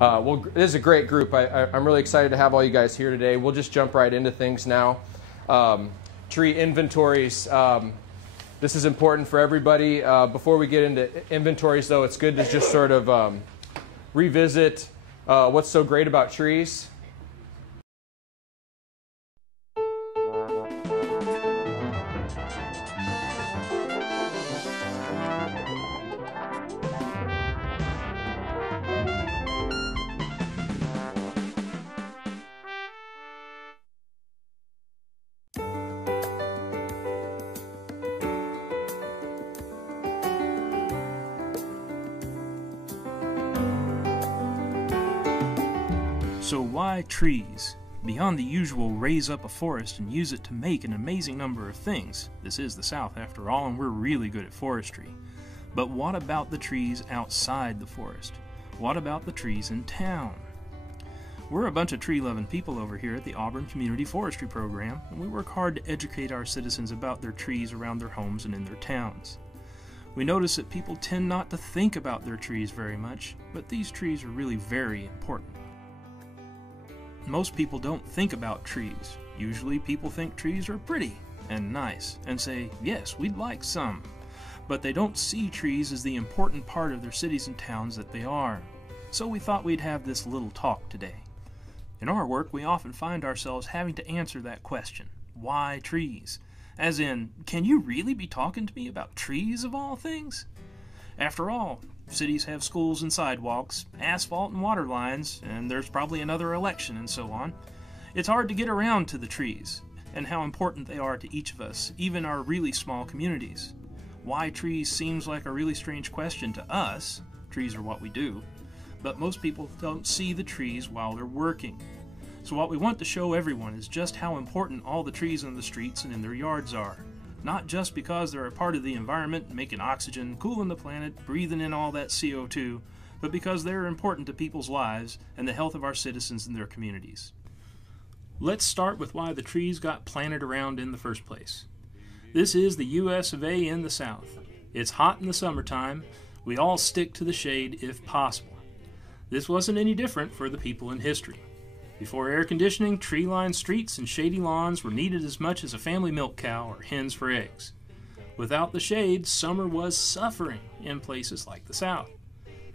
Well, this is a great group. I'm really excited to have all you guys here today. We'll just jump right into things now. Tree inventories. This is important for everybody. Before we get into inventories, though, it's good to just sort of revisit what's so great about trees. So why trees? Beyond the usual raise up a forest and use it to make an amazing number of things. This is the South after all, and we're really good at forestry. But what about the trees outside the forest? What about the trees in town? We're a bunch of tree-loving people over here at the Auburn Community Forestry Program, and we work hard to educate our citizens about their trees around their homes and in their towns. We notice that people tend not to think about their trees very much, but these trees are really very important. Most people don't think about trees. Usually people think trees are pretty and nice and say, yes, we'd like some. But they don't see trees as the important part of their cities and towns that they are. So we thought we'd have this little talk today. In our work, we often find ourselves having to answer that question. Why trees? As in, can you really be talking to me about trees of all things? After all, cities have schools and sidewalks, asphalt and water lines, and there's probably another election and so on. It's hard to get around to the trees and how important they are to each of us, even our really small communities. Why trees seems like a really strange question to us. Trees are what we do. But most people don't see the trees while they're working. So what we want to show everyone is just how important all the trees in the streets and in their yards are. Not just because they're a part of the environment, making oxygen, cooling the planet, breathing in all that CO2, but because they're important to people's lives and the health of our citizens and their communities. Let's start with why the trees got planted around in the first place. This is the US of A in the South. It's hot in the summertime. We all stick to the shade if possible. This wasn't any different for the people in history. Before air conditioning, tree-lined streets and shady lawns were needed as much as a family milk cow or hens for eggs. Without the shade, summer was suffering in places like the South.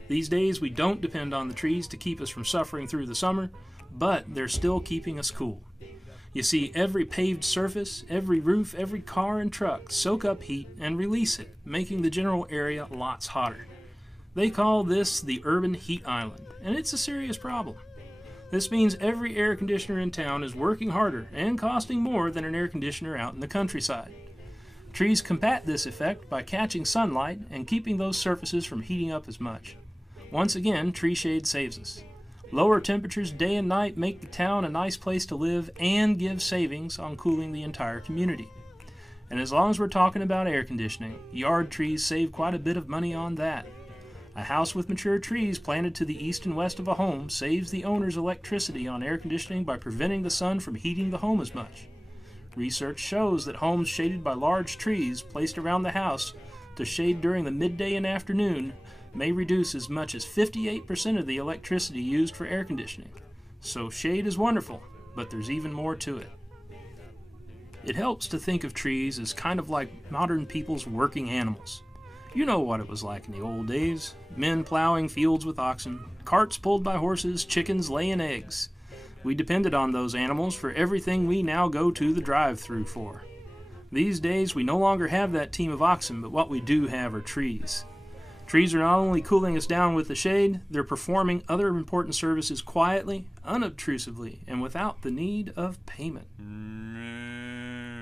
These days, we don't depend on the trees to keep us from suffering through the summer, but they're still keeping us cool. You see, every paved surface, every roof, every car and truck soak up heat and release it, making the general area lots hotter. They call this the urban heat island, and it's a serious problem. This means every air conditioner in town is working harder and costing more than an air conditioner out in the countryside. Trees combat this effect by catching sunlight and keeping those surfaces from heating up as much. Once again, tree shade saves us. Lower temperatures day and night make the town a nice place to live and give savings on cooling the entire community. And as long as we're talking about air conditioning, yard trees save quite a bit of money on that. A house with mature trees planted to the east and west of a home saves the owner's electricity on air conditioning by preventing the sun from heating the home as much. Research shows that homes shaded by large trees placed around the house to shade during the midday and afternoon may reduce as much as 58% of the electricity used for air conditioning. So shade is wonderful, but there's even more to it. It helps to think of trees as kind of like modern people's working animals. You know what it was like in the old days. Men plowing fields with oxen, carts pulled by horses, chickens laying eggs. We depended on those animals for everything we now go to the drive-thru for. These days we no longer have that team of oxen, but what we do have are trees. Trees are not only cooling us down with the shade, they're performing other important services quietly, unobtrusively, and without the need of payment.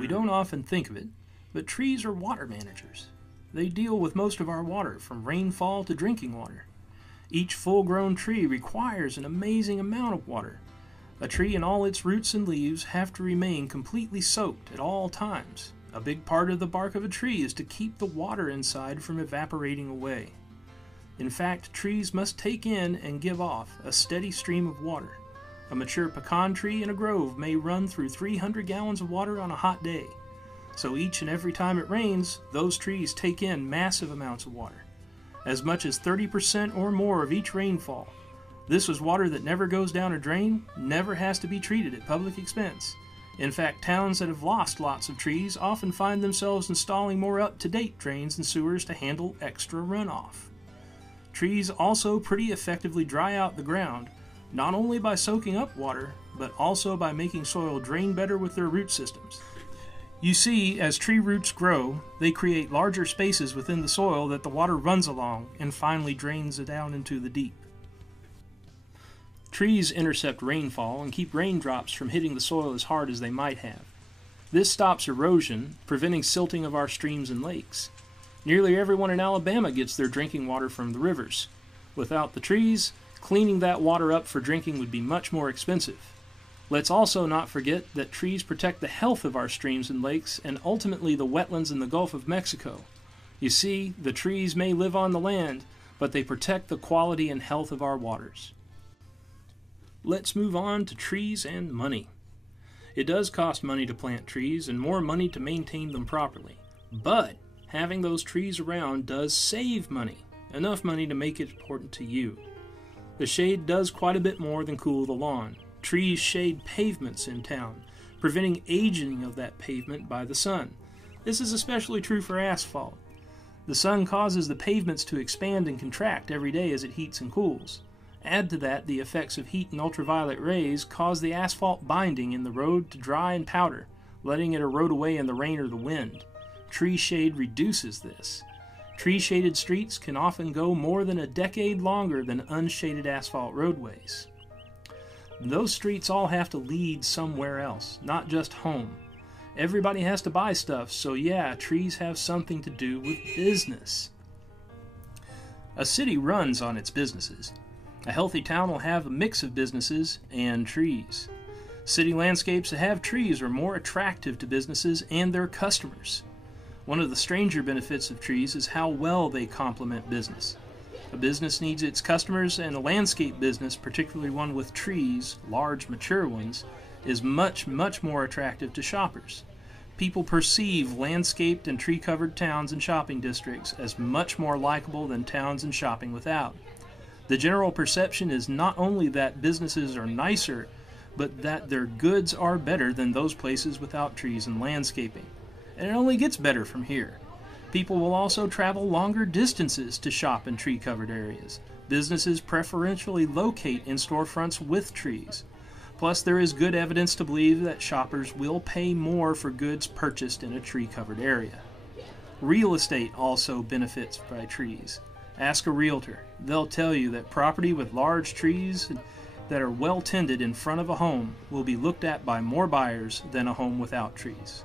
We don't often think of it, but trees are water managers. They deal with most of our water, from rainfall to drinking water. Each full-grown tree requires an amazing amount of water. A tree and all its roots and leaves have to remain completely soaked at all times. A big part of the bark of a tree is to keep the water inside from evaporating away. In fact, trees must take in and give off a steady stream of water. A mature pecan tree in a grove may run through 300 gallons of water on a hot day. So each and every time it rains, those trees take in massive amounts of water. As much as 30% or more of each rainfall, This was water that never goes down a drain, never has to be treated at public expense. In fact, towns that have lost lots of trees often find themselves installing more up-to-date drains and sewers to handle extra runoff. Trees also pretty effectively dry out the ground, not only by soaking up water, but also by making soil drain better with their root systems. You see, as tree roots grow, they create larger spaces within the soil that the water runs along and finally drains it down into the deep. Trees intercept rainfall and keep raindrops from hitting the soil as hard as they might have. This stops erosion, preventing silting of our streams and lakes. Nearly everyone in Alabama gets their drinking water from the rivers. Without the trees, cleaning that water up for drinking would be much more expensive. Let's also not forget that trees protect the health of our streams and lakes and ultimately the wetlands in the Gulf of Mexico. You see, the trees may live on the land, but they protect the quality and health of our waters. Let's move on to trees and money. It does cost money to plant trees and more money to maintain them properly. But having those trees around does save money, enough money to make it important to you. The shade does quite a bit more than cool the lawn. Trees shade pavements in town, preventing aging of that pavement by the sun. This is especially true for asphalt. The sun causes the pavements to expand and contract every day as it heats and cools. Add to that the effects of heat and ultraviolet rays cause the asphalt binding in the road to dry and powder, letting it erode away in the rain or the wind. Tree shade reduces this. Tree-shaded streets can often go more than a decade longer than unshaded asphalt roadways. Those streets all have to lead somewhere else, not just home. Everybody has to buy stuff, so yeah, trees have something to do with business. A city runs on its businesses. A healthy town will have a mix of businesses and trees. City landscapes that have trees are more attractive to businesses and their customers. One of the stranger benefits of trees is how well they complement business. A business needs its customers, and a landscape business, particularly one with trees, large mature ones, is much more attractive to shoppers. People perceive landscaped and tree-covered towns and shopping districts as much more likable than towns and shopping without. The general perception is not only that businesses are nicer, but that their goods are better than those places without trees and landscaping. And it only gets better from here. People will also travel longer distances to shop in tree-covered areas. Businesses preferentially locate in storefronts with trees. Plus, there is good evidence to believe that shoppers will pay more for goods purchased in a tree-covered area. Real estate also benefits by trees. Ask a realtor. They'll tell you that property with large trees that are well tended in front of a home will be looked at by more buyers than a home without trees.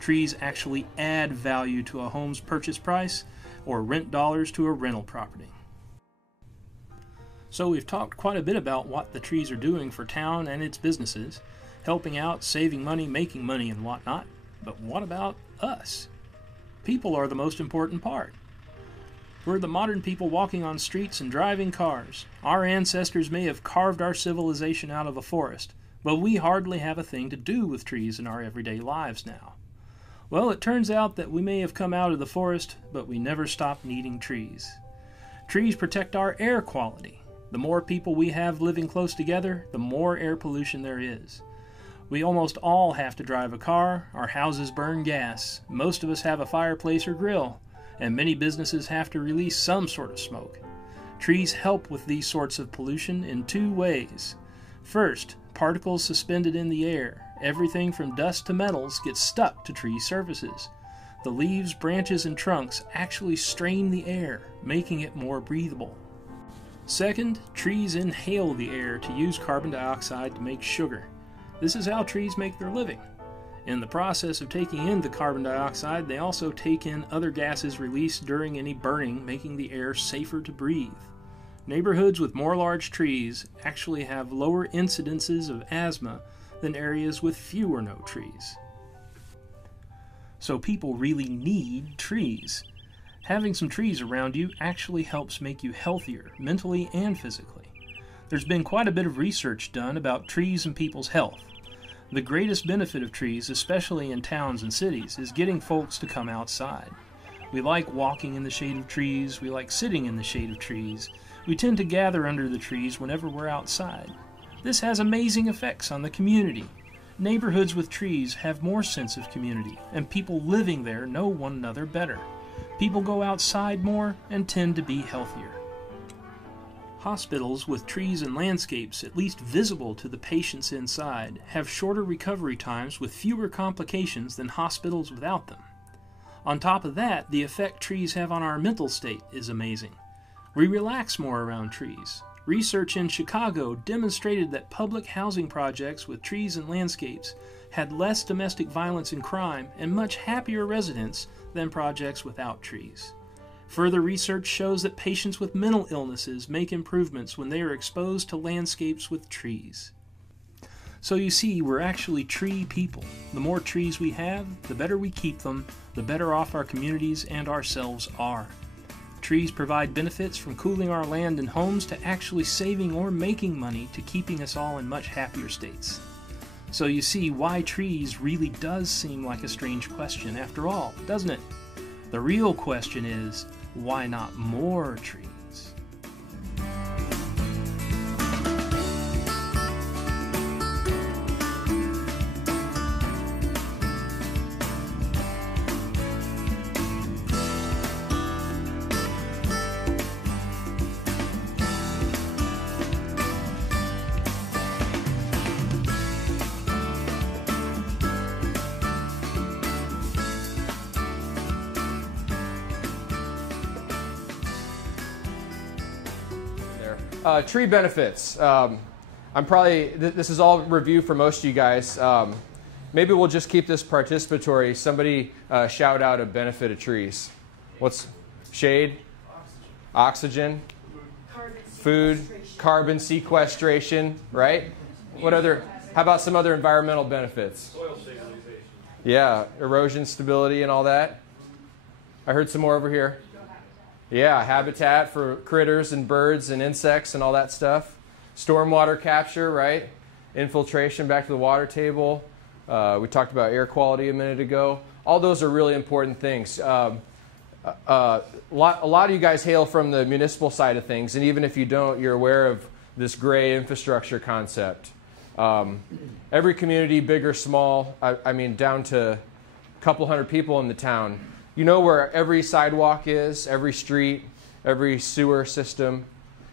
Trees actually add value to a home's purchase price or rent dollars to a rental property. So we've talked quite a bit about what the trees are doing for town and its businesses, helping out, saving money, making money, and whatnot. But what about us? People are the most important part. We're the modern people walking on streets and driving cars. Our ancestors may have carved our civilization out of a forest, but we hardly have a thing to do with trees in our everyday lives now. Well, it turns out that we may have come out of the forest, but we never stopped needing trees. Trees protect our air quality. The more people we have living close together, the more air pollution there is. We almost all have to drive a car, our houses burn gas, most of us have a fireplace or grill, and many businesses have to release some sort of smoke. Trees help with these sorts of pollution in two ways. First, particles suspended in the air, everything from dust to metals, get stuck to tree surfaces. The leaves, branches, and trunks actually strain the air, making it more breathable. Second, trees inhale the air to use carbon dioxide to make sugar. This is how trees make their living. In the process of taking in the carbon dioxide, they also take in other gases released during any burning, making the air safer to breathe. Neighborhoods with more large trees actually have lower incidences of asthma than areas with few or no trees. So people really need trees. Having some trees around you actually helps make you healthier, mentally and physically. There's been quite a bit of research done about trees and people's health. The greatest benefit of trees, especially in towns and cities, is getting folks to come outside. We like walking in the shade of trees. We like sitting in the shade of trees. We tend to gather under the trees whenever we're outside. This has amazing effects on the community. Neighborhoods with trees have more sense of community, and people living there know one another better. People go outside more and tend to be healthier. Hospitals with trees and landscapes at least visible to the patients inside have shorter recovery times with fewer complications than hospitals without them. On top of that, the effect trees have on our mental state is amazing. We relax more around trees. Research in Chicago demonstrated that public housing projects with trees and landscapes had less domestic violence and crime and much happier residents than projects without trees. Further research shows that patients with mental illnesses make improvements when they are exposed to landscapes with trees. So you see, we're actually tree people. The more trees we have, the better we keep them, the better off our communities and ourselves are. Trees provide benefits from cooling our land and homes to actually saving or making money to keeping us all in much happier states. So you see why trees really does seem like a strange question after all, doesn't it? The real question is, why not more trees? Tree benefits. This is all review for most of you guys. Maybe we'll just keep this participatory. Somebody shout out a benefit of trees. What's shade? Oxygen. Food. Carbon sequestration, right? What other, how about some other environmental benefits? Soil stabilization. Yeah, erosion stability and all that. I heard some more over here. Yeah, habitat for critters and birds and insects and all that stuff. Stormwater capture, right? Infiltration back to the water table. We talked about air quality a minute ago. All those are really important things. A lot of you guys hail from the municipal side of things, and even if you don't, you're aware of this gray infrastructure concept. Every community, big or small, I mean down to a couple hundred people in the town, you know where every sidewalk is, every street, every sewer system,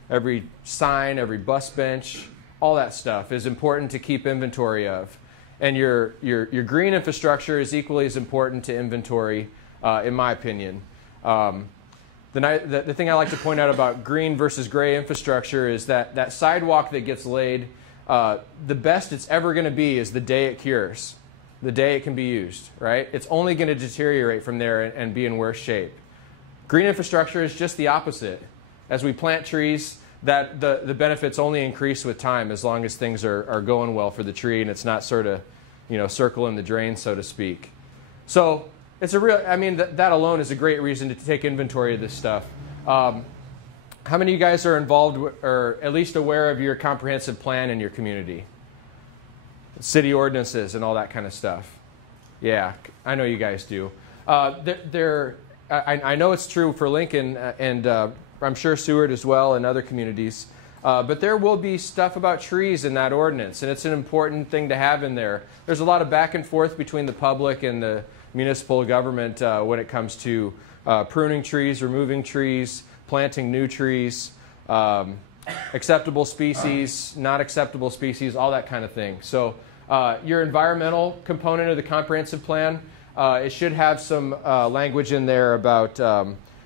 every sign, every bus bench, all that stuff is important to keep inventory of. And your green infrastructure is equally as important to inventory, in my opinion. The thing I like to point out about green versus gray infrastructure is that sidewalk that gets laid, the best it's ever going to be is the day it cures. The day it can be used, right? It's only going to deteriorate from there and be in worse shape. Green infrastructure is just the opposite. As we plant trees, that the benefits only increase with time as long as things are going well for the tree and it's not sort of, circling the drain, so to speak. So it's a real, that alone is a great reason to take inventory of this stuff. How many of you guys are involved or at least aware of your comprehensive plan in your community? City ordinances and all that kind of stuff. Yeah, I know you guys do. I know it's true for Lincoln and I'm sure Seward as well and other communities. But there will be stuff about trees in that ordinance, and it's an important thing to have in there. There's a lot of back and forth between the public and the municipal government when it comes to pruning trees, removing trees, planting new trees, acceptable species, not acceptable species, all that kind of thing. So your environmental component of the comprehensive plan, it should have some language in there about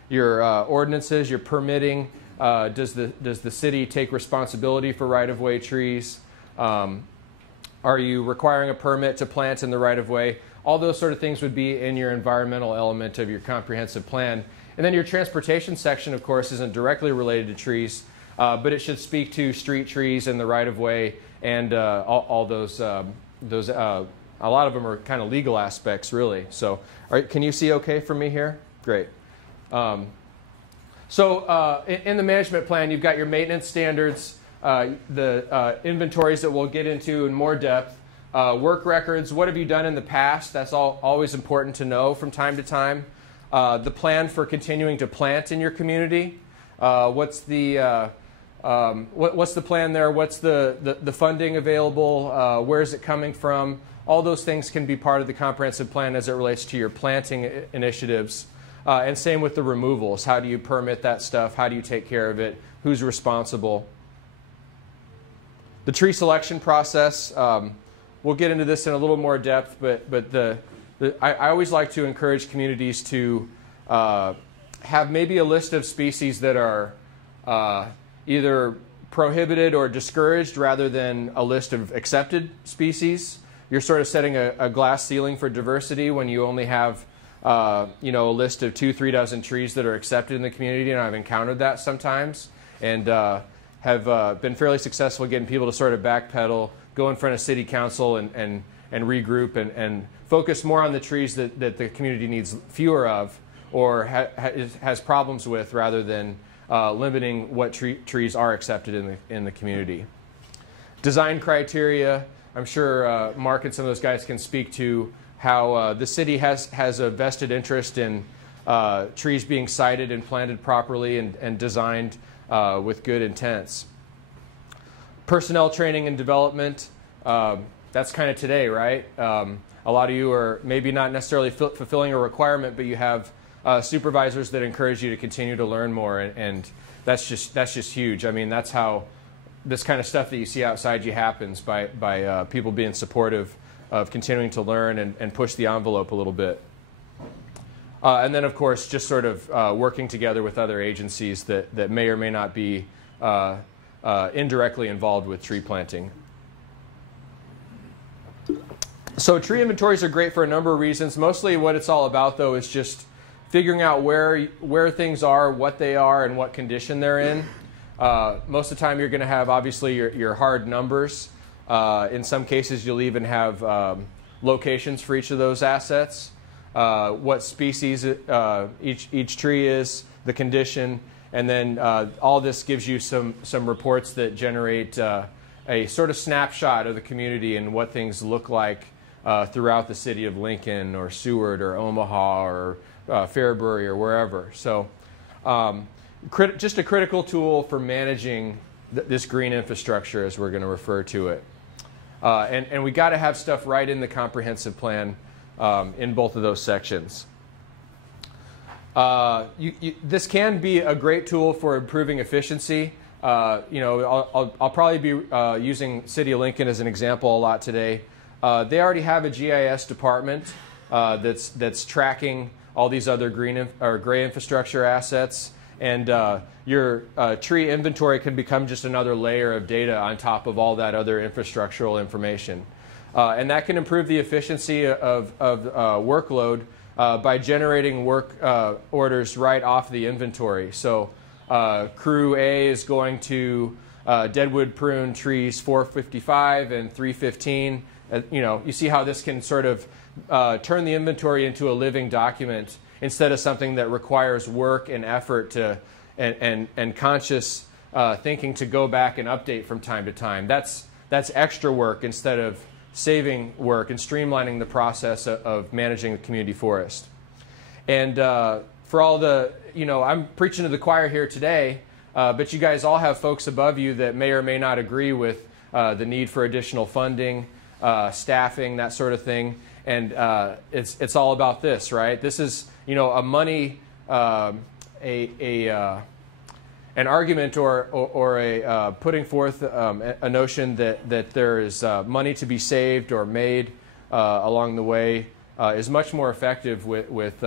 your ordinances, your permitting. Does the city take responsibility for right-of-way trees? Are you requiring a permit to plant in the right-of-way? All those sort of things would be in your environmental element of your comprehensive plan. And then your transportation section, of course, isn't directly related to trees, but it should speak to street trees and the right-of-way and all those. A lot of them are kind of legal aspects, really. So, can you see okay from me here? Great. So in the management plan, you've got your maintenance standards, the inventories that we'll get into in more depth, work records, what have you done in the past? That's always important to know from time to time. the plan for continuing to plant in your community. What's the plan there? What's the funding available? Where is it coming from? All those things can be part of the comprehensive plan as it relates to your planting initiatives. And same with the removals. How do you permit that stuff? How do you take care of it? Who's responsible? The tree selection process, we'll get into this in a little more depth, but I always like to encourage communities to have maybe a list of species that are either prohibited or discouraged rather than a list of accepted species. You're sort of setting a glass ceiling for diversity when you only have a list of 2-3 dozen trees that are accepted in the community, and I've encountered that sometimes, and have been fairly successful getting people to sort of backpedal, go in front of city council and regroup and focus more on the trees that the community needs fewer of or has problems with, rather than limiting what trees are accepted in the community. Design criteria. I'm sure Mark and some of those guys can speak to how the city has a vested interest in trees being sited and planted properly and designed with good intents. Personnel training and development. That's kind of today, right? A lot of you are maybe not necessarily fulfilling a requirement, but you have supervisors that encourage you to continue to learn more, and that's just huge. I mean, that's how this kind of stuff that you see outside you happens, by people being supportive of continuing to learn and push the envelope a little bit. And then, of course, just sort of working together with other agencies that may or may not be indirectly involved with tree planting. So tree inventories are great for a number of reasons. Mostly what it's all about, though, is just figuring out where things are, what they are, and what condition they're in. Most of the time you're going to have, obviously, your hard numbers. In some cases you'll even have locations for each of those assets, what species each tree is, the condition, and then all this gives you some reports that generate a sort of snapshot of the community and what things look like throughout the city of Lincoln or Seward or Omaha or Fairbury or wherever. So just a critical tool for managing this green infrastructure, as we're going to refer to it. And we got to have stuff right in the comprehensive plan in both of those sections. This can be a great tool for improving efficiency. I'll probably be using City of Lincoln as an example a lot today. They already have a GIS department that's tracking all these other green or gray infrastructure assets, and your tree inventory can become just another layer of data on top of all that other infrastructural information, and that can improve the efficiency of workload by generating work orders right off the inventory. So crew A is going to deadwood prune trees 455 and 315. You see how this can sort of turn the inventory into a living document instead of something that requires work and effort and conscious thinking to go back and update from time to time. That's extra work instead of saving work and streamlining the process of managing the community forest. And for all the, I'm preaching to the choir here today, but you guys all have folks above you that may or may not agree with the need for additional funding, staffing, that sort of thing. And it's all about this, right? This is, a money, an argument or a putting forth a notion that there is money to be saved or made along the way is much more effective with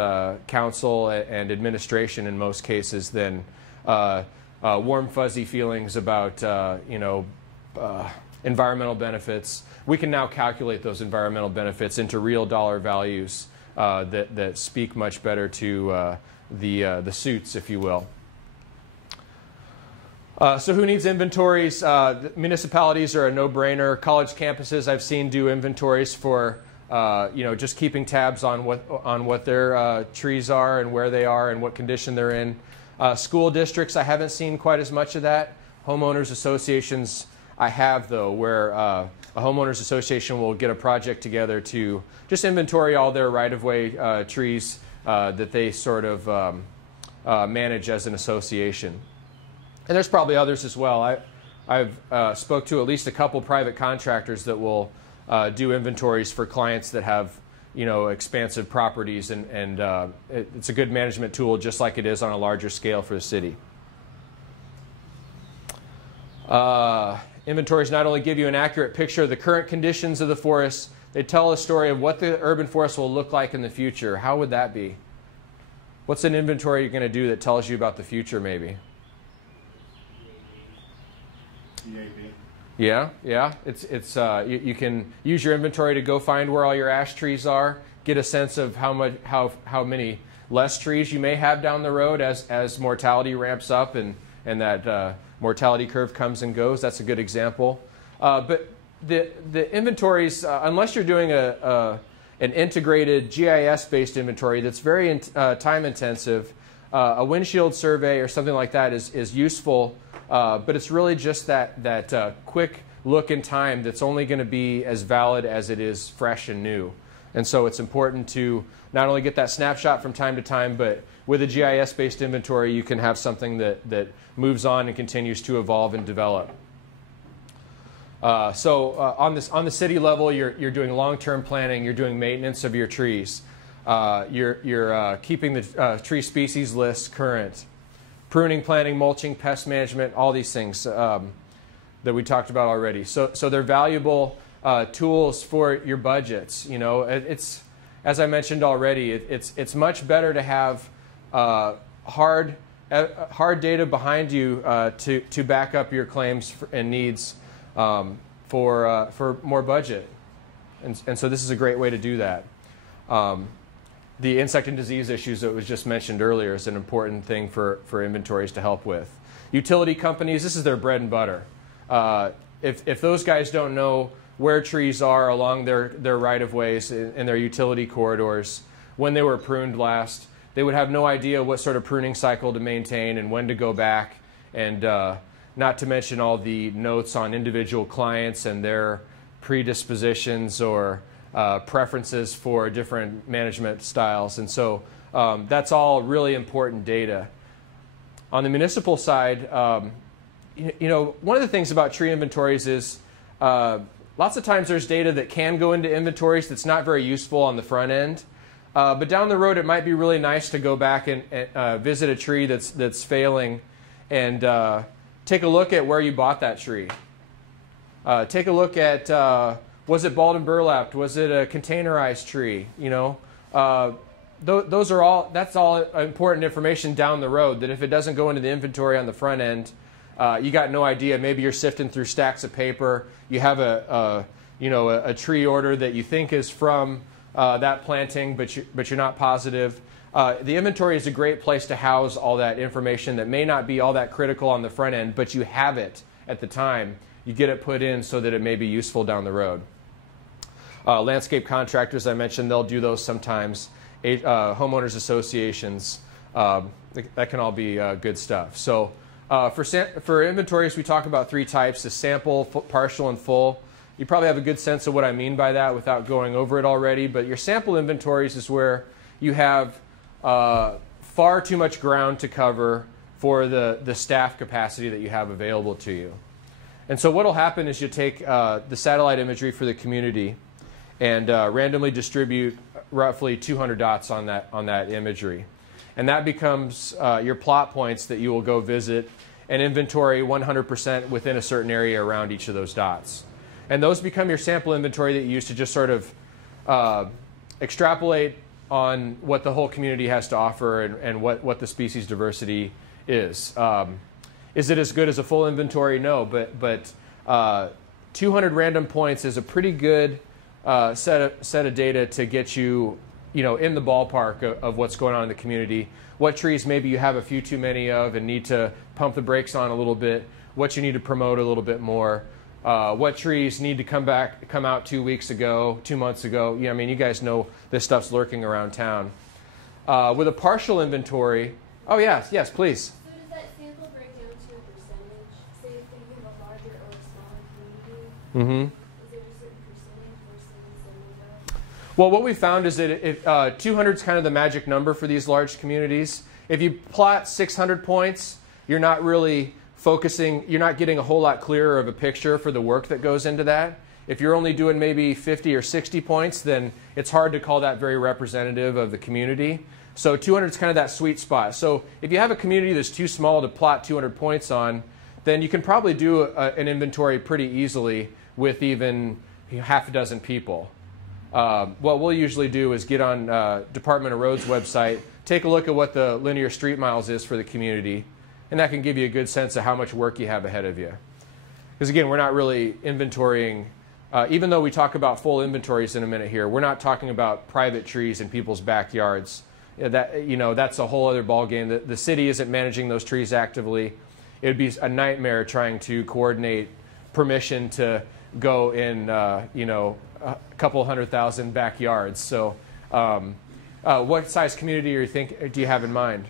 council and administration in most cases than warm, fuzzy feelings about, environmental benefits. We can now calculate those environmental benefits into real dollar values that speak much better to the suits, if you will. So who needs inventories? Municipalities are a no-brainer. College campuses I've seen do inventories for just keeping tabs on what their trees are and where they are and what condition they're in. School districts, I haven't seen quite as much of that. Homeowners associations, I have, though, where a homeowners association will get a project together to just inventory all their right-of-way trees that they sort of manage as an association. And there's probably others as well. I've spoke to at least a couple private contractors that will do inventories for clients that have, expansive properties, and it's a good management tool, just like it is on a larger scale for the city. Inventories not only give you an accurate picture of the current conditions of the forest, they tell a story of what the urban forest will look like in the future. How would that be? What's an inventory you're going to do that tells you about the future, maybe? Yeah. You can use your inventory to go find where all your ash trees are, get a sense of how many less trees you may have down the road as mortality ramps up and that mortality curve comes and goes. That's a good example. But the inventories, unless you're doing an integrated GIS-based inventory that's very time intensive, a windshield survey or something like that is useful. But it's really just that quick look in time that's only going to be as valid as it is fresh and new. And so it's important to not only get that snapshot from time to time, but with a GIS-based inventory, you can have something that moves on and continues to evolve and develop. On the city level, you're doing long-term planning, you're doing maintenance of your trees, you're keeping the tree species list current. Pruning, planting, mulching, pest management, all these things that we talked about already. So they're valuable tools for your budgets. It's, as I mentioned already, it's much better to have hard data behind you to back up your claims and needs for more budget. And so this is a great way to do that. The insect and disease issues that was just mentioned earlier is an important thing for inventories to help with. Utility companies, this is their bread and butter. If those guys don't know where trees are along their right-of-ways and their utility corridors, when they were pruned last, they would have no idea what sort of pruning cycle to maintain and when to go back, and not to mention all the notes on individual clients and their predispositions or preferences for different management styles. And so that's all really important data. On the municipal side, one of the things about tree inventories is lots of times there's data that can go into inventories that's not very useful on the front end. But down the road, it might be really nice to go back and visit a tree that's failing and take a look at where you bought that tree. Take a look at was it balled and burlapped? Was it a containerized tree? That's all important information down the road, that if it doesn't go into the inventory on the front end, you got no idea. Maybe you're sifting through stacks of paper. You have a tree order that you think is from that planting, but you're not positive. The inventory is a great place to house all that information that may not be all that critical on the front end, but you have it at the time. You get it put in so that it may be useful down the road. Landscape contractors, I mentioned, they'll do those sometimes. Homeowners associations, that can all be good stuff. So for inventories, we talk about three types: the sample, partial, and full. You probably have a good sense of what I mean by that without going over it already. But your sample inventories is where you have far too much ground to cover for the staff capacity that you have available to you. And so what will happen is you take the satellite imagery for the community and randomly distribute roughly 200 dots on that imagery. And that becomes your plot points that you will go visit and inventory 100% within a certain area around each of those dots. And those become your sample inventory that you use to just sort of extrapolate on what the whole community has to offer and what the species diversity is. Is it as good as a full inventory? No, but 200 random points is a pretty good set of data to get you, in the ballpark of what's going on in the community. What trees maybe you have a few too many of and need to pump the brakes on a little bit. What you need to promote a little bit more. What trees need to come out 2 weeks ago, 2 months ago. Yeah, I mean, you guys know this stuff's lurking around town. With a partial inventory, oh yes, please. So does that sample break down to a percentage? Say if you have a larger or a smaller community, Mm-hmm. is there a certain percentage versus Well, what we found is that 200 is kind of the magic number for these large communities. If you plot 600 points, you're not really focusing, you're not getting a whole lot clearer of a picture for the work that goes into that. If you're only doing maybe 50 or 60 points, then it's hard to call that very representative of the community. So 200 is kind of that sweet spot. So if you have a community that's too small to plot 200 points on, then you can probably do an inventory pretty easily with even half a dozen people. What we'll usually do is get on Department of Roads website, take a look at what the linear street miles is for the community, and that can give you a good sense of how much work you have ahead of you. Because again, we're not really inventorying, even though we talk about full inventories in a minute here, we're not talking about private trees in people's backyards. That's a whole other ballgame. The city isn't managing those trees actively. It would be a nightmare trying to coordinate permission to go in, a couple 100,000 backyards. So, what size community do you have in mind?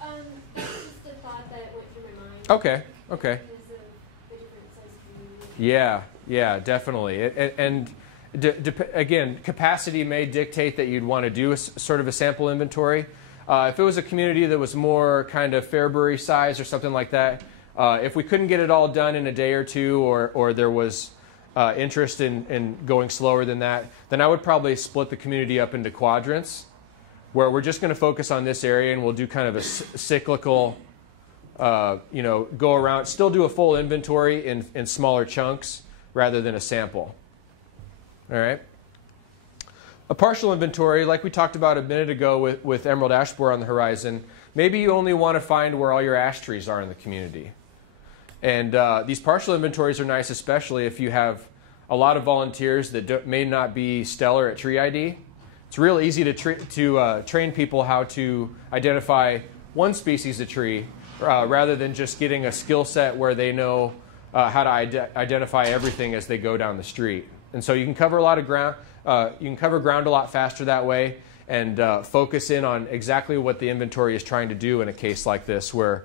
That's just a thought that went through my mind. Okay. Because of the different size community. Yeah, definitely. Again, capacity may dictate that you'd want to do sort of a sample inventory. If it was a community that was more kind of Fairbury size or something like that, if we couldn't get it all done in a day or two, or there was interest in going slower than that, then I would probably split the community up into quadrants, where we're just going to focus on this area and we'll do kind of a cyclical, go around, still do a full inventory in smaller chunks rather than a sample. All right. A partial inventory, like we talked about a minute ago with emerald ash borer on the horizon, maybe you only want to find where all your ash trees are in the community. And these partial inventories are nice, especially if you have a lot of volunteers that may not be stellar at tree ID. It's real easy to train people how to identify one species of tree rather than just getting a skill set where they know how to identify everything as they go down the street. And so you can cover a lot of ground. You can cover ground a lot faster that way and focus in on exactly what the inventory is trying to do in a case like this, where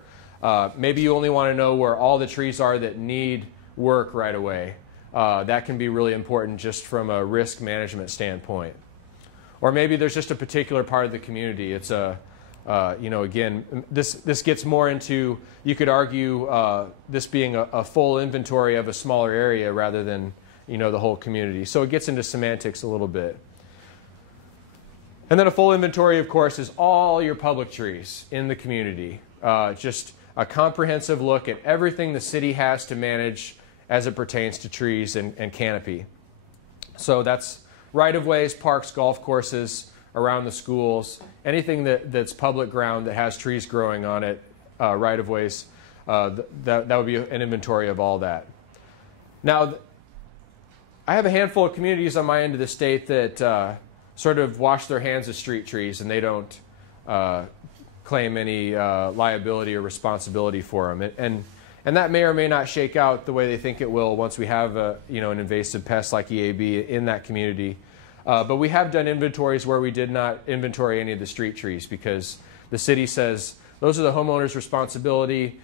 maybe you only want to know where all the trees are that need work right away. That can be really important just from a risk management standpoint. Or maybe there's just a particular part of the community. It's again, this gets more into, you could argue this being a full inventory of a smaller area rather than the whole community. So it gets into semantics a little bit. And then a full inventory, of course, is all your public trees in the community. Just a comprehensive look at everything the city has to manage as it pertains to trees and canopy. So that's right-of-ways, parks, golf courses, around the schools, anything that's public ground that has trees growing on it, right-of-ways, that would be an inventory of all that. Now, I have a handful of communities on my end of the state that sort of wash their hands of street trees, and they don't claim any liability or responsibility for them. And that may or may not shake out the way they think it will once we have an invasive pest like EAB in that community. But we have done inventories where we did not inventory any of the street trees because the city says those are the homeowner's responsibility.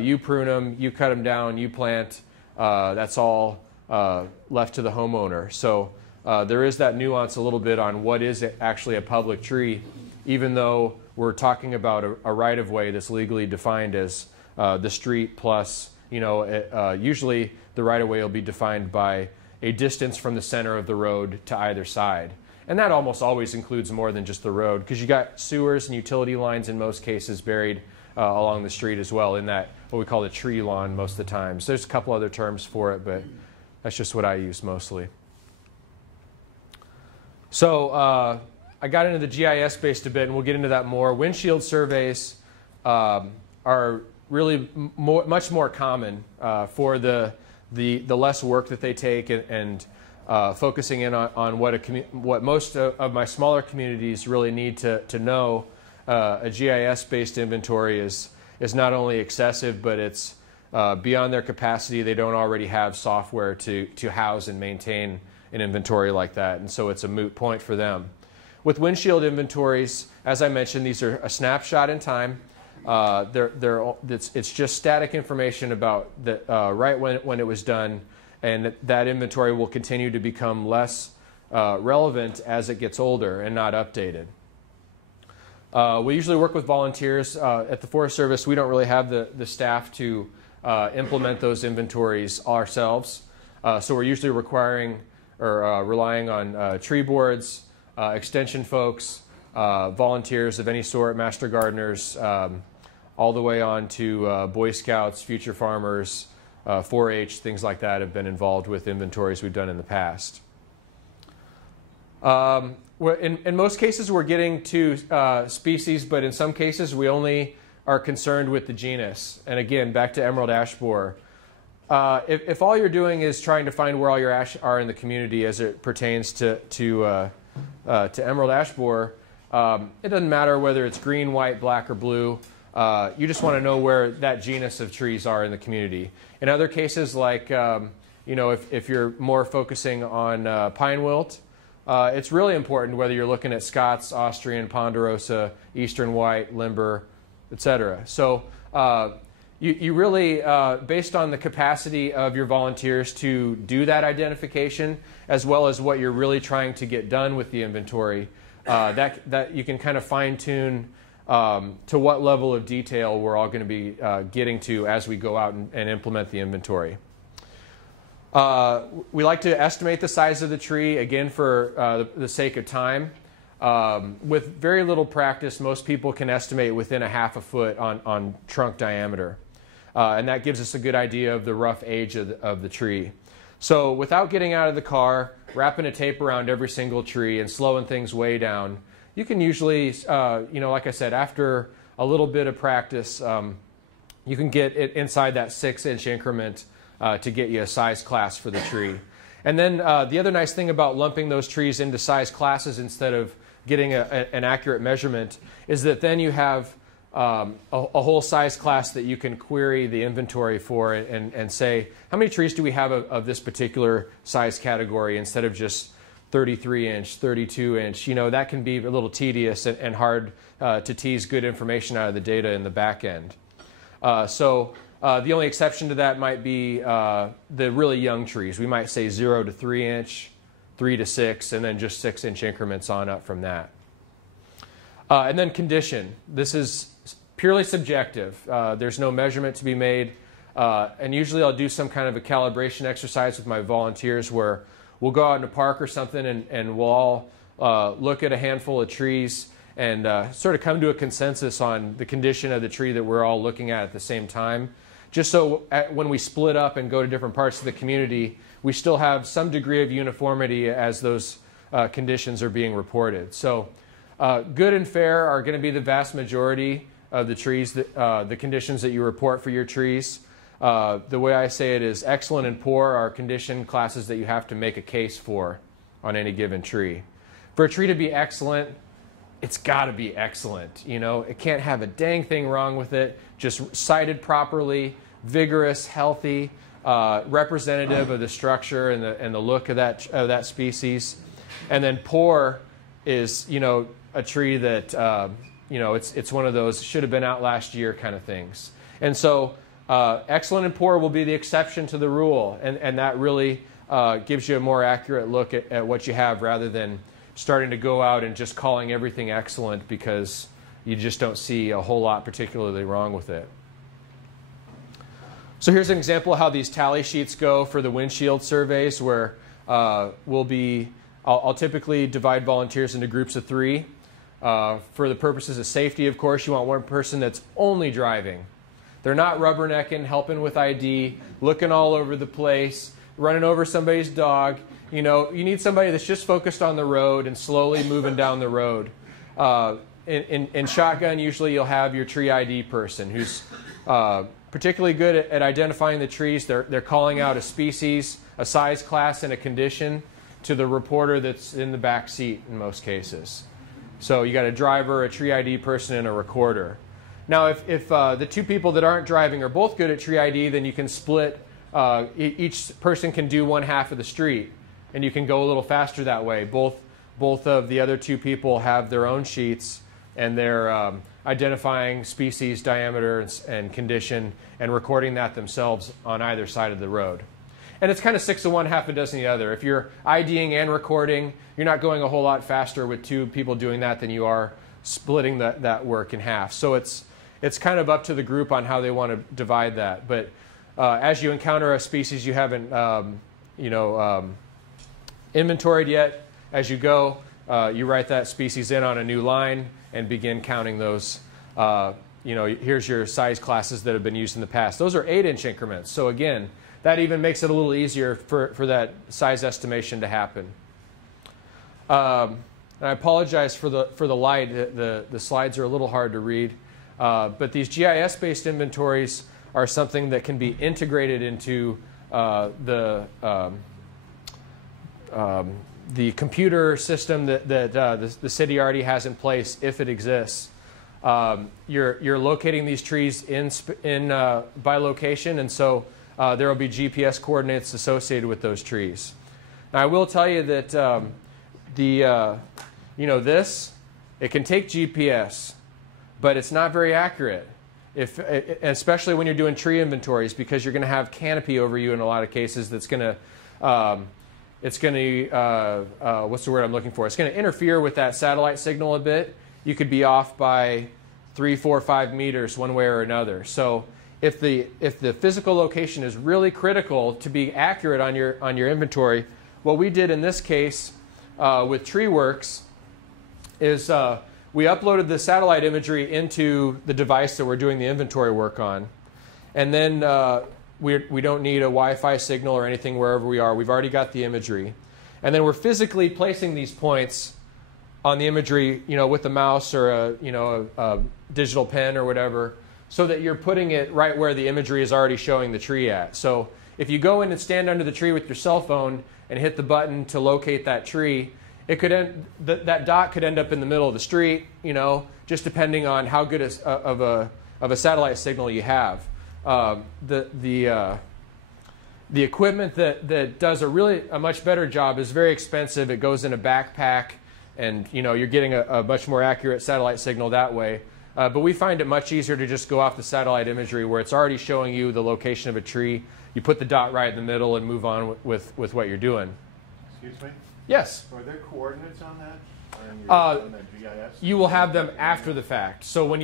You prune them, you cut them down, you plant. That's all left to the homeowner. So there is that nuance a little bit on what is actually a public tree, even though we're talking about a right-of-way that's legally defined as the street plus, usually the right-of-way will be defined by a distance from the center of the road to either side. And that almost always includes more than just the road, because you got sewers and utility lines in most cases buried along the street as well in that, what we call the tree lawn most of the time. So there's a couple other terms for it, but that's just what I use mostly. So I got into the GIS based a bit, and we'll get into that more. Windshield surveys are really much more common for the less work that they take and focusing in on what most of my smaller communities really need to know. A GIS-based inventory is not only excessive, but it's beyond their capacity. They don't already have software to house and maintain an inventory like that, and so it's a moot point for them. With windshield inventories, as I mentioned, these are a snapshot in time. It's just static information about right when it was done, and that inventory will continue to become less relevant as it gets older and not updated. We usually work with volunteers. At the Forest Service, we don't really have the staff to implement those inventories ourselves. So we're usually requiring or relying on tree boards, extension folks, volunteers of any sort, master gardeners, all the way on to Boy Scouts, future farmers, 4-H, things like that have been involved with inventories we've done in the past. In most cases, we're getting to species, but in some cases, we only are concerned with the genus. And again, back to emerald ash borer. If all you're doing is trying to find where all your ash are in the community as it pertains to emerald ash borer, it doesn't matter whether it's green, white, black, or blue. You just want to know where that genus of trees are in the community. In other cases, like if you're more focusing on pine wilt, it's really important whether you're looking at Scots, Austrian, Ponderosa, Eastern White, Limber, etc. So you really, based on the capacity of your volunteers to do that identification, as well as what you're really trying to get done with the inventory, that you can kind of fine-tune to what level of detail we're all going to be getting to as we go out and implement the inventory. We like to estimate the size of the tree, again, for the sake of time. With very little practice, most people can estimate within a half a foot on trunk diameter. And that gives us a good idea of the rough age of the tree. So without getting out of the car, wrapping a tape around every single tree and slowing things way down, you can usually, like I said, after a little bit of practice, you can get it inside that 6-inch increment to get you a size class for the tree. And then the other nice thing about lumping those trees into size classes instead of getting an accurate measurement is that then you have a whole size class that you can query the inventory for and say, how many trees do we have of this particular size category instead of just 33-inch, 32-inch. That can be a little tedious and hard to tease good information out of the data in the back end. So the only exception to that might be the really young trees. We might say 0 to 3-inch, 3 to 6, and then just 6-inch increments on up from that. And then condition. This is purely subjective. There's no measurement to be made. And usually I'll do some kind of a calibration exercise with my volunteers where we'll go out in a park or something and we'll all look at a handful of trees and sort of come to a consensus on the condition of the tree that we're all looking at the same time. Just so when we split up and go to different parts of the community, we still have some degree of uniformity as those conditions are being reported. So good and fair are going to be the vast majority of the trees, the conditions that you report for your trees. The way I say it is excellent and poor are condition classes that you have to make a case for on any given tree. For a tree to be excellent, it's got to be excellent. It can't have a dang thing wrong with it. Just sited properly, vigorous, healthy, representative of the structure and the look of that species. And then poor is a tree that it's one of those should have been out last year kind of things. And so excellent and poor will be the exception to the rule, and that really gives you a more accurate look at what you have rather than starting to go out and just calling everything excellent because you just don't see a whole lot particularly wrong with it. So here's an example of how these tally sheets go for the windshield surveys where I'll typically divide volunteers into groups of 3. For the purposes of safety, of course, you want one person that's only driving. They're not rubbernecking, helping with ID, looking all over the place, running over somebody's dog. You need somebody that's just focused on the road and slowly moving down the road. In shotgun, usually you'll have your tree ID person who's particularly good at identifying the trees. They're calling out a species, a size class, and a condition to the reporter that's in the back seat in most cases. So you got a driver, a tree ID person, and a recorder. Now, if the two people that aren't driving are both good at tree ID, then you can split. Each person can do one half of the street, and you can go a little faster that way. Both of the other two people have their own sheets, and they're identifying species, diameter, and condition, and recording that themselves on either side of the road. And it's kind of 6 of one, half a dozen of the other. If you're IDing and recording, you're not going a whole lot faster with 2 people doing that than you are splitting that work in half. So it's kind of up to the group on how they want to divide that. But as you encounter a species you haven't inventoried yet, as you go, you write that species in on a new line and begin counting those. Here's your size classes that have been used in the past. Those are 8-inch increments. So again, that even makes it a little easier for that size estimation to happen. And I apologize for the light. The slides are a little hard to read. But these GIS-based inventories are something that can be integrated into the computer system that the city already has in place, if it exists. You're locating these trees by location, and so there will be GPS coordinates associated with those trees. Now, I will tell you that it can take GPS, but it's not very accurate. Especially when you're doing tree inventories, because you're going to have canopy over you in a lot of cases. That's going to what's the word I'm looking for? It's going to interfere with that satellite signal a bit. You could be off by 3, 4, 5 meters one way or another. So if the physical location is really critical to be accurate on your inventory, what we did in this case with TreeWorks is we uploaded the satellite imagery into the device that we're doing the inventory work on, and then we don't need a Wi-Fi signal or anything wherever we are. We've already got the imagery, and then we're physically placing these points on the imagery, with the mouse or a digital pen or whatever, so that you're putting it right where the imagery is already showing the tree at. So if you go in and stand under the tree with your cell phone and hit the button to locate that tree, it could that dot could end up in the middle of the street, just depending on how good of a satellite signal you have. The equipment that does a much better job is very expensive. It goes in a backpack, and you're getting a much more accurate satellite signal that way. But we find it much easier to just go off the satellite imagery where it's already showing you the location of a tree. You put the dot right in the middle and move on with what you're doing. Excuse me? Yes? Are there coordinates on that? On the GIS? You will have them after the fact. So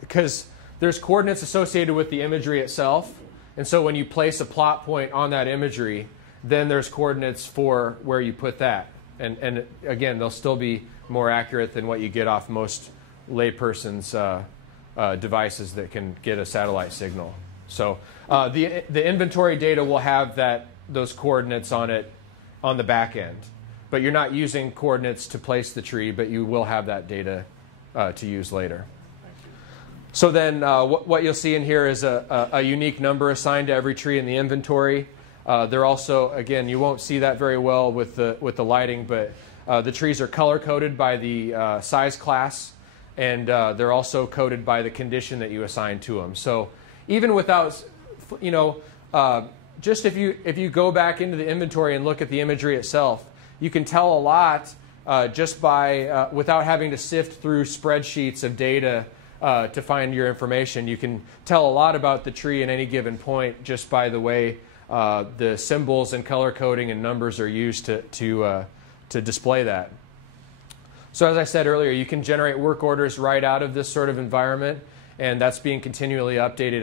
because there's coordinates associated with the imagery itself, and so when you place a plot point on that imagery, then there's coordinates for where you put that. And again, they'll still be more accurate than what you get off most layperson's devices that can get a satellite signal. So the inventory data will have those coordinates on it on the back end. But you're not using coordinates to place the tree, but you will have that data to use later. So then what you'll see in here is a unique number assigned to every tree in the inventory. They're also, again, you won't see that very well with the lighting, but the trees are color-coded by the size class, and they're also coded by the condition that you assign to them. So even without, just if you go back into the inventory and look at the imagery itself, you can tell a lot just by, without having to sift through spreadsheets of data to find your information. You can tell a lot about the tree at any given point just by the way the symbols and color coding and numbers are used to display that. So as I said earlier, you can generate work orders right out of this sort of environment, and that's being continually updated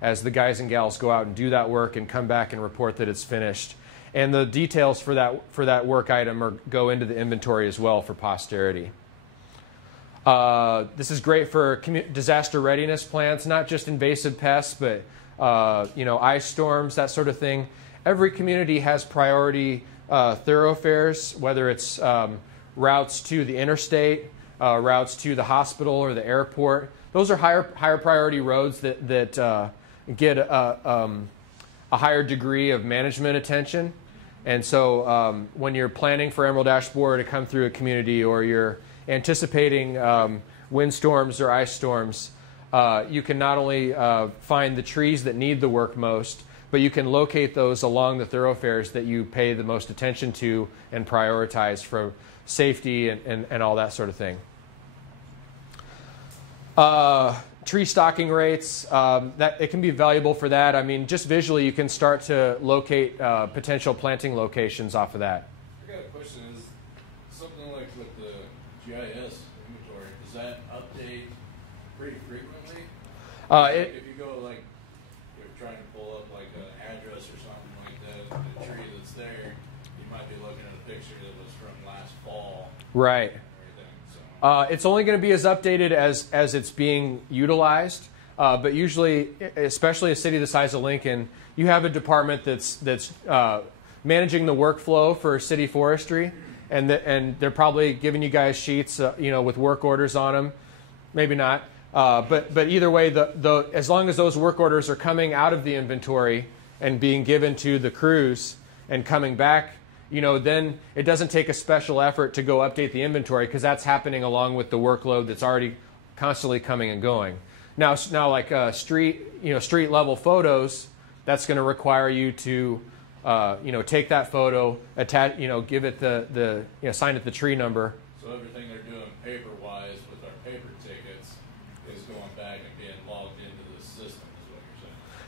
as the guys and gals go out and do that work and come back and report that it's finished. And the details for that work item go into the inventory as well for posterity. This is great for disaster readiness plans, not just invasive pests, but ice storms, that sort of thing. Every community has priority thoroughfares, whether it's routes to the interstate, routes to the hospital or the airport. Those are higher priority roads that get a higher degree of management attention. And so when you're planning for emerald ash borer to come through a community, or you're anticipating windstorms or ice storms, you can not only find the trees that need the work most, but you can locate those along the thoroughfares that you pay the most attention to and prioritize for safety and all that sort of thing. tree stocking rates, that it can be valuable for that. I mean, just visually, you can start to locate potential planting locations off of that. I got a question. Is something like with the GIS inventory, does that update pretty frequently? If you go like, you're trying to pull up like an address or something like that, the tree that's there, you might be looking at a picture that was from last fall. Right. It's only going to be as updated as it's being utilized, but usually, especially a city the size of Lincoln, you have a department that's managing the workflow for city forestry, and they're probably giving you guys sheets, with work orders on them. Maybe not, but either way, as long as those work orders are coming out of the inventory and being given to the crews and coming back, then it doesn't take a special effort to go update the inventory because that's happening along with the workload that's already constantly coming and going. Now like street level photos, that's going to require you to, take that photo, attach, give it the assign it the tree number. So everything they're doing paper-wise with our paper tickets is going back and being logged into the system, is what you're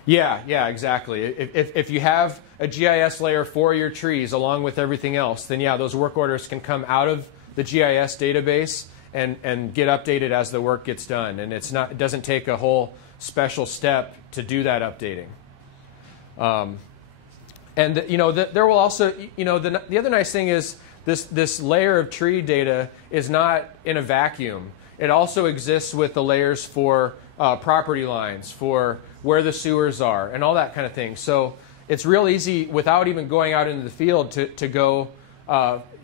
saying? Yeah, exactly. If you have a GIS layer for your trees along with everything else, then yeah, those work orders can come out of the GIS database and get updated as the work gets done. And it doesn't take a whole special step to do that updating. There will also, the other nice thing is this layer of tree data is not in a vacuum. It also exists with the layers for property lines, for where the sewers are, and all that kind of thing. So it's real easy without even going out into the field to go,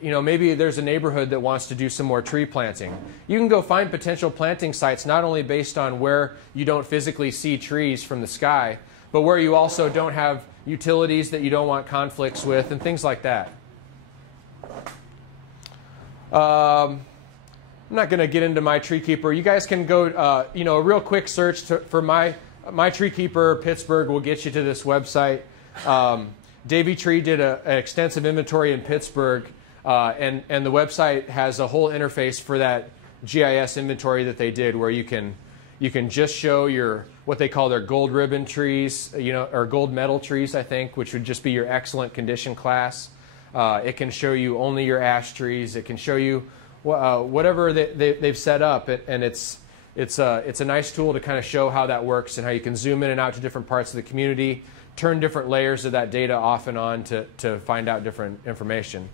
maybe there's a neighborhood that wants to do some more tree planting. You can go find potential planting sites not only based on where you don't physically see trees from the sky, but where you also don't have utilities that you don't want conflicts with and things like that. I'm not going to get into my tree keeper. You guys can go, a real quick search for my tree keeper Pittsburgh will get you to this website. Davey Tree did an extensive inventory in Pittsburgh, and the website has a whole interface for that GIS inventory that they did, where you can just show your what they call their gold ribbon trees, or gold medal trees, I think, which would just be your excellent condition class. It can show you only your ash trees. It can show you whatever they've set up, and it's a nice tool to kind of show how that works and how you can zoom in and out to different parts of the community, turn different layers of that data off and on to find out different information.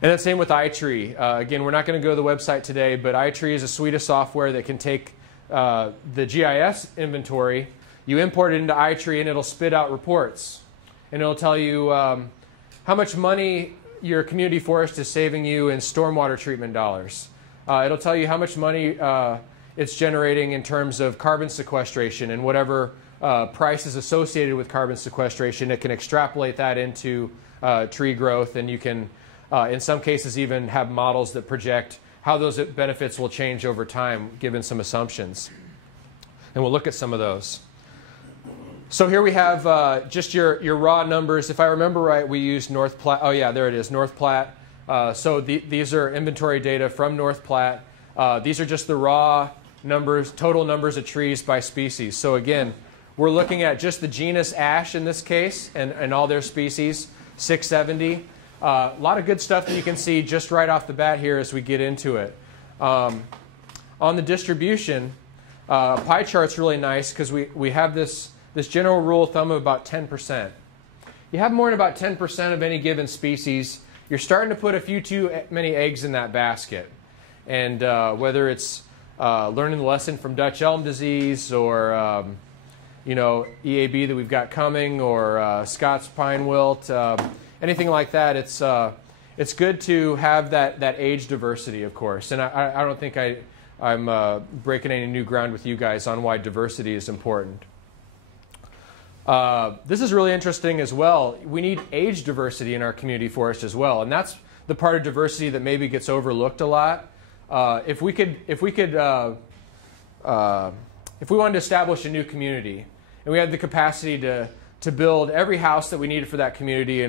And then same with iTree. Again, we're not going to go to the website today, but iTree is a suite of software that can take the GIS inventory, you import it into iTree, and it'll spit out reports. And it'll tell you how much money your community forest is saving you in stormwater treatment dollars. It'll tell you how much money it's generating in terms of carbon sequestration and whatever price is associated with carbon sequestration. It can extrapolate that into tree growth, and you can, in some cases, even have models that project how those benefits will change over time, given some assumptions. And we'll look at some of those. So here we have just your raw numbers. If I remember right, we used North Platte. Oh yeah, there it is, North Platte. So these are inventory data from North Platte. These are just the raw numbers, total numbers of trees by species. So again, we're looking at just the genus ash in this case and all their species, 670. A lot of good stuff that you can see just right off the bat here as we get into it. On the distribution, pie chart's really nice because we have this general rule of thumb of about 10%. You have more than about 10% of any given species, you're starting to put a few too many eggs in that basket. And whether it's learning the lesson from Dutch elm disease or EAB that we've got coming, or Scots pine wilt, anything like that, it's good to have that age diversity, of course. And I don't think I'm breaking any new ground with you guys on why diversity is important. This is really interesting as well. We need age diversity in our community forest as well, and that's the part of diversity that maybe gets overlooked a lot. If we wanted to establish a new community, and we had the capacity to build every house that we needed for that community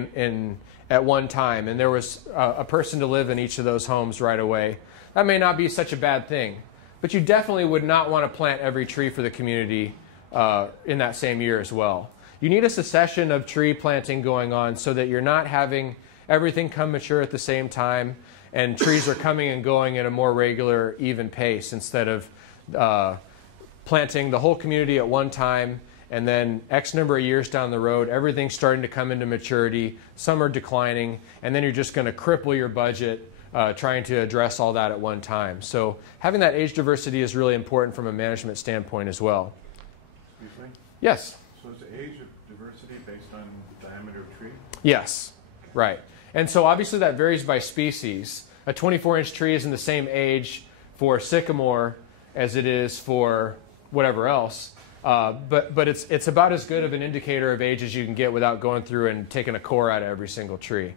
at one time, and there was a person to live in each of those homes right away, that may not be such a bad thing. but you definitely would not want to plant every tree for the community in that same year as well. You need a succession of tree planting going on so that you're not having everything come mature at the same time and trees are coming and going at a more regular, even pace instead of planting the whole community at one time and then X number of years down the road, everything's starting to come into maturity, some are declining, and then you're just going to cripple your budget trying to address all that at one time. So having that age diversity is really important from a management standpoint as well. Excuse me? Yes? So is the age of diversity based on the diameter of tree? Yes, right. And so obviously that varies by species. A 24-inch tree isn't the same age for sycamore as it is for whatever else. But it's about as good of an indicator of age as you can get without going through and taking a core out of every single tree.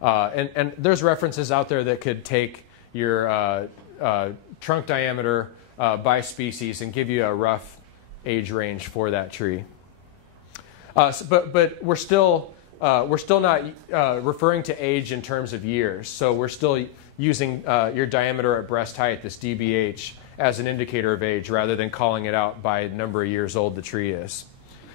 And there's references out there that could take your trunk diameter by species and give you a rough age range for that tree. But we're still not referring to age in terms of years. So we're still using your diameter at breast height, this DBH, as an indicator of age rather than calling it out by the number of years old the tree is.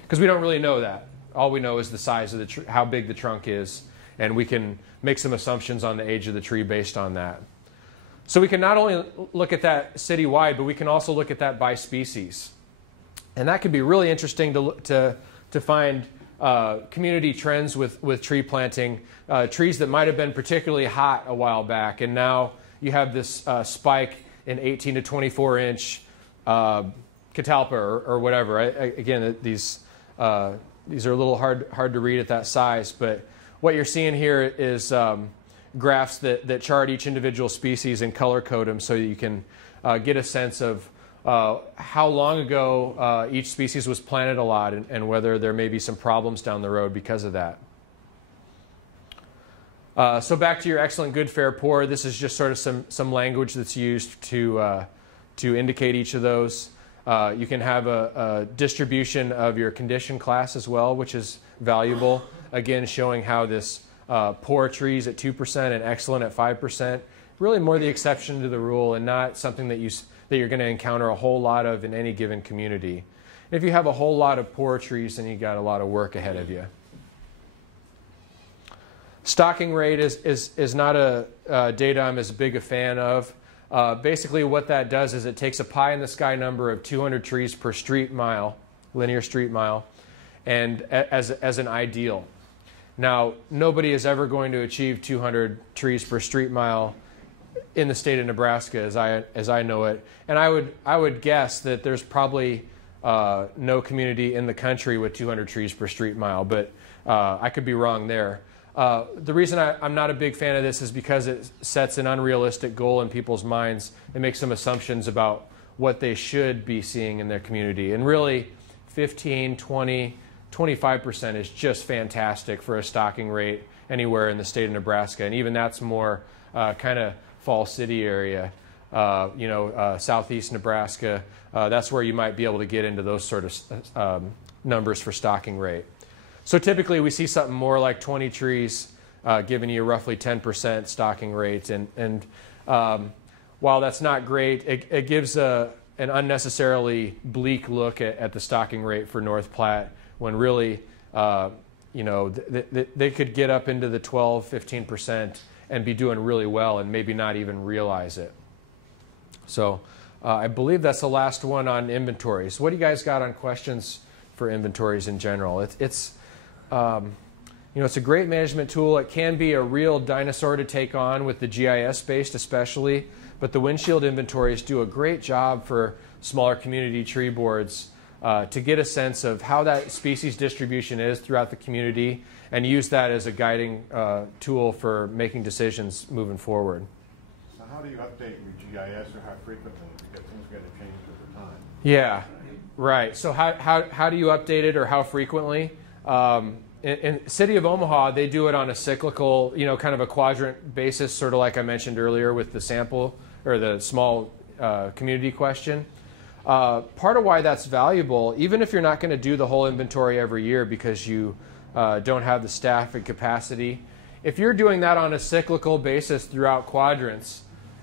Because we don't really know that. All we know is the size of the tree, how big the trunk is, and we can make some assumptions on the age of the tree based on that. So we can not only look at that citywide, but we can also look at that by species. And that can be really interesting to find community trends with tree planting, trees that might have been particularly hot a while back, and now you have this spike in 18 to 24 inch catalpa or whatever. Again, these are a little hard to read at that size, but what you're seeing here is graphs that chart each individual species and color code them so you can get a sense of how long ago each species was planted a lot and whether there may be some problems down the road because of that. So back to your excellent, good, fair, poor. This is just sort of some language that's used to indicate each of those. You can have a distribution of your condition class as well, which is valuable. Again, showing how this poor trees at 2% and excellent at 5%, really more the exception to the rule and not something that you're going to encounter a whole lot of in any given community. If you have a whole lot of poor trees, then you've got a lot of work ahead of you. Stocking rate is not a data I'm as big a fan of. Basically what that does is it takes a pie in the sky number of 200 trees per street mile, linear street mile, and as an ideal. Now, nobody is ever going to achieve 200 trees per street mile in the state of Nebraska as I know it. And I would guess that there's probably no community in the country with 200 trees per street mile, but I could be wrong there. The reason I'm not a big fan of this is because it sets an unrealistic goal in people's minds and makes some assumptions about what they should be seeing in their community. And really, 15, 20, 25% is just fantastic for a stocking rate anywhere in the state of Nebraska. And even that's more kind of Fall City area, southeast Nebraska. That's where you might be able to get into those sort of numbers for stocking rate. So typically we see something more like 20 trees giving you roughly 10% stocking rate. And while that's not great, it gives an unnecessarily bleak look at the stocking rate for North Platte when really, they could get up into the 12, 15% and be doing really well and maybe not even realize it. So I believe that's the last one on inventories. What do you guys got on questions for inventories in general? It's a great management tool. It can be a real dinosaur to take on with the GIS-based especially, but the windshield inventories do a great job for smaller community tree boards to get a sense of how that species distribution is throughout the community and use that as a guiding tool for making decisions moving forward. So how do you update your GIS or how frequently? Because things are going to change over time. Yeah, right. So how do you update it or how frequently? In City of Omaha, they do it on a cyclical, kind of a quadrant basis, sort of like I mentioned earlier with the sample or the small community question. Part of why that's valuable, even if you're not going to do the whole inventory every year because you don't have the staff and capacity, if you're doing that on a cyclical basis throughout quadrants,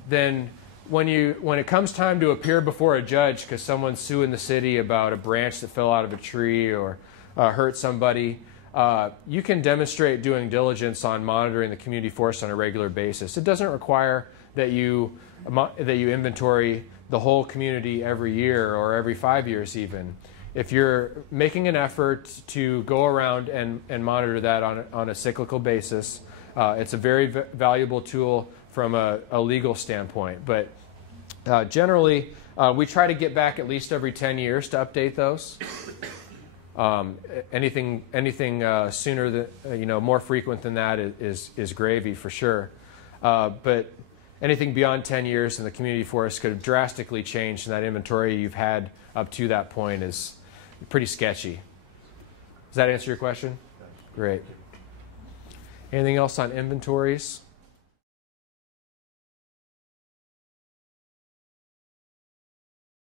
then when it comes time to appear before a judge because someone's suing the city about a branch that fell out of a tree or hurt somebody, you can demonstrate doing diligence on monitoring the community forest on a regular basis. It doesn't require that you inventory the whole community every year or every 5 years even. If you're making an effort to go around and monitor that on a cyclical basis, it's a very valuable tool from a legal standpoint. But generally, we try to get back at least every 10 years to update those. Anything sooner than, more frequent than that is gravy for sure. But anything beyond 10 years in the community forest could have drastically changed, and that inventory you've had up to that point is pretty sketchy. Does that answer your question? Great. Anything else on inventories?